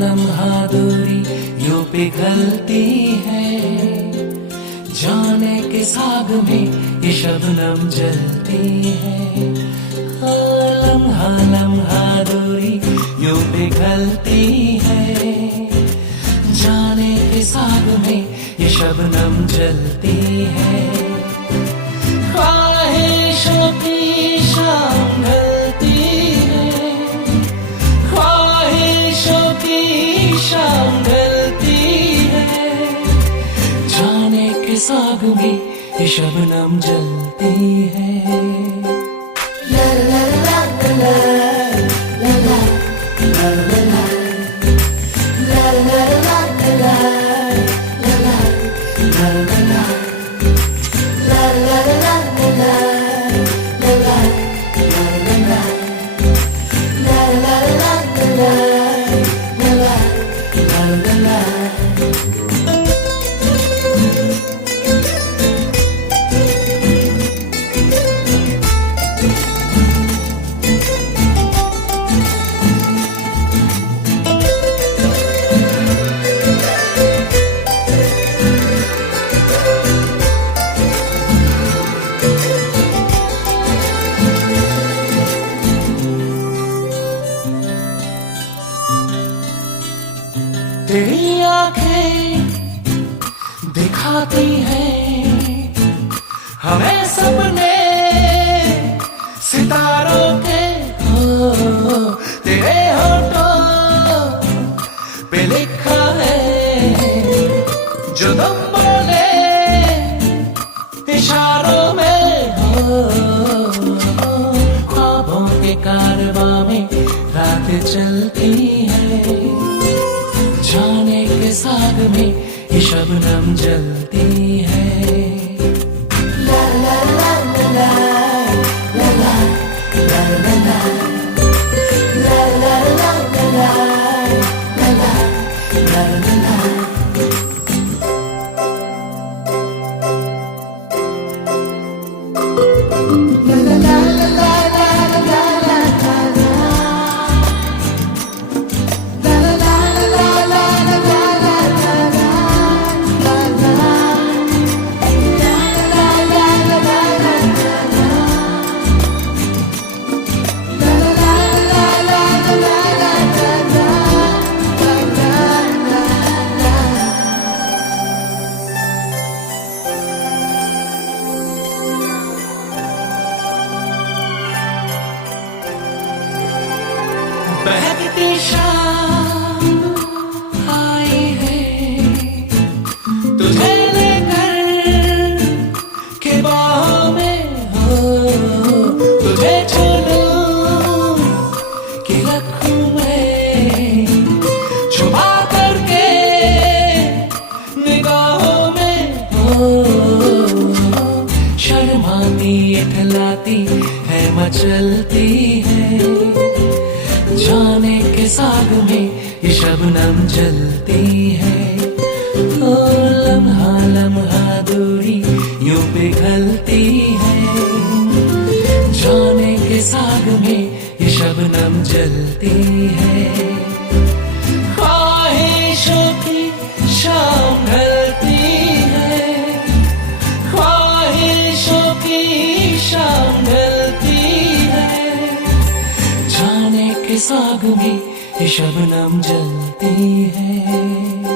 लम्हा दूरी यूं पिघलती है, जाने के साग में ये शबनम जलती है। लम्हा दूरी यूं पिघलती है, जाने के साग में ये शबनम जलती है। ख्वाहिशों की शाम ढलती है, ख्वाहिशों की शाम ढलती है, जाने के साग में ये शबनम जलती है। ला ला ला ला ला ला ला ला ला ला ला ला ला तेरी आंखें दिखाती हैं हमें सपने सितारों के, हो तेरे होठों पे लिखा है जो तुम बोले इशारों में, हो ख्वाबों के कारवां में रात चलती है, जाने के साग में ये शबनम जलती है। ला ला ला ला ला ला ला ला ला ला ला ला ला ला ला ला। बहकती शाम आई है तुझे लेकर के बाहों में, हो तुझे छू लूं कि रखूं मैं छुपा करके निगाहों में, हो शर्माती इठलाती है मचलती है, जाने के साग में ये शबनम जलती है। ओ लम्हा दूरी यूं पिघलती है, जाने के साग में ये शबनम जलती है। ख्वाहिशों की शाम ढलती है, ख्वाहिशों की शाम ढलती है, जाने के साग में ये शबनम जलती है।